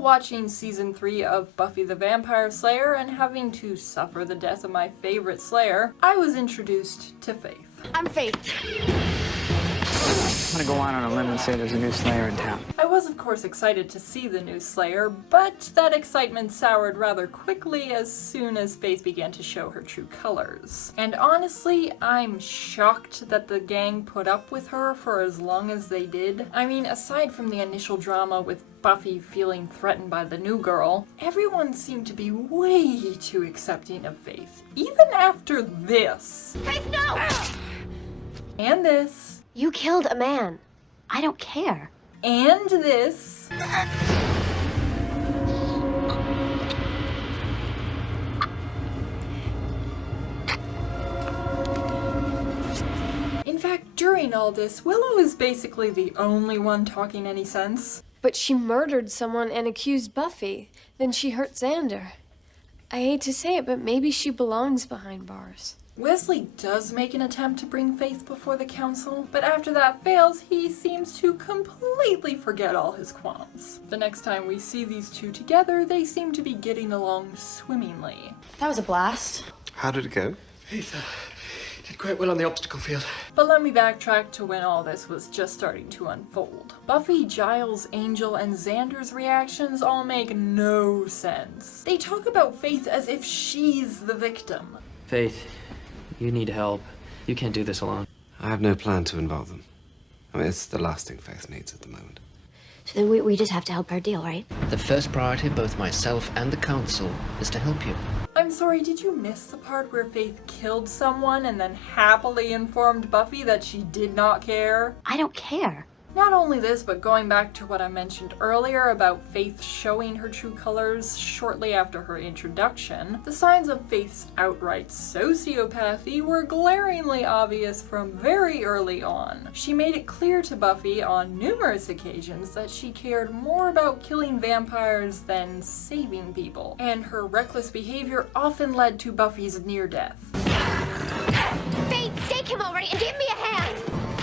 While watching season 3 of Buffy the Vampire Slayer and having to suffer the death of my favorite Slayer, I was introduced to Faith. I'm Faith. I'm gonna go on a limb and say there's a new Slayer in town. I was of course excited to see the new Slayer, but that excitement soured rather quickly as soon as Faith began to show her true colors. And honestly, I'm shocked that the gang put up with her for as long as they did. I mean, aside from the initial drama with Buffy feeling threatened by the new girl, everyone seemed to be way too accepting of Faith, even after this. Faith, no! And this. You killed a man. I don't care. And this. In fact, during all this, Willow is basically the only one talking any sense. But she murdered someone and accused Buffy. Then she hurt Xander. I hate to say it, but maybe she belongs behind bars. Wesley does make an attempt to bring Faith before the council, but after that fails, he seems to completely forget all his qualms. The next time we see these two together, they seem to be getting along swimmingly. That was a blast. How did it go? Faith did quite well on the obstacle field. But let me backtrack to when all this was just starting to unfold. Buffy, Giles, Angel, and Xander's reactions all make no sense. They talk about Faith as if she's the victim. Faith, you need help. You can't do this alone. I have no plan to involve them. I mean, it's the last thing Faith needs at the moment. So then we just have to help her deal, right? The first priority of both myself and the council is to help you. I'm sorry, did you miss the part where Faith killed someone and then happily informed Buffy that she did not care? I don't care. Not only this, but going back to what I mentioned earlier about Faith showing her true colors shortly after her introduction, the signs of Faith's outright sociopathy were glaringly obvious from very early on. She made it clear to Buffy on numerous occasions that she cared more about killing vampires than saving people, and her reckless behavior often led to Buffy's near death. Faith, stake him already and give me a hand!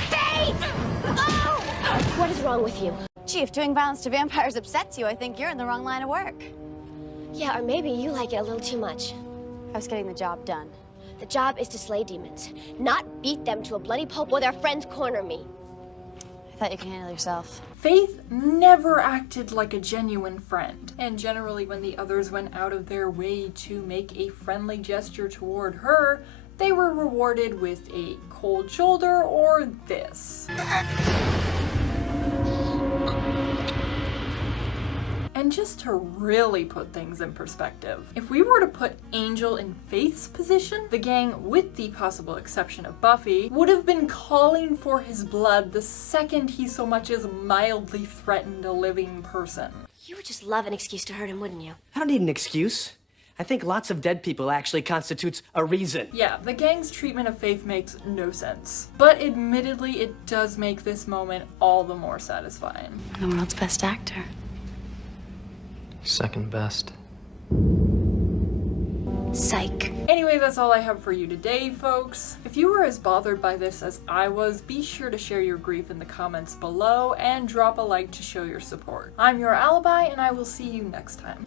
Faith! Oh! What is wrong with you? Gee, if doing violence to vampires upsets you, I think you're in the wrong line of work. Yeah, or maybe you like it a little too much. I was getting the job done. The job is to slay demons, not beat them to a bloody pulp while their friends corner me. I thought you could handle yourself. Faith never acted like a genuine friend, and generally when the others went out of their way to make a friendly gesture toward her, they were rewarded with a cold shoulder or this. And just to really put things in perspective, if we were to put Angel in Faith's position, the gang, with the possible exception of Buffy, would have been calling for his blood the second he so much as mildly threatened a living person. You would just love an excuse to hurt him, wouldn't you? I don't need an excuse. I think lots of dead people actually constitutes a reason. Yeah, the gang's treatment of Faith makes no sense. But admittedly, it does make this moment all the more satisfying. I'm the world's best actor. Second best. Psych. Anyway, that's all I have for you today, folks. If you were as bothered by this as I was, be sure to share your grief in the comments below and drop a like to show your support. I'm your Alibi, and I will see you next time.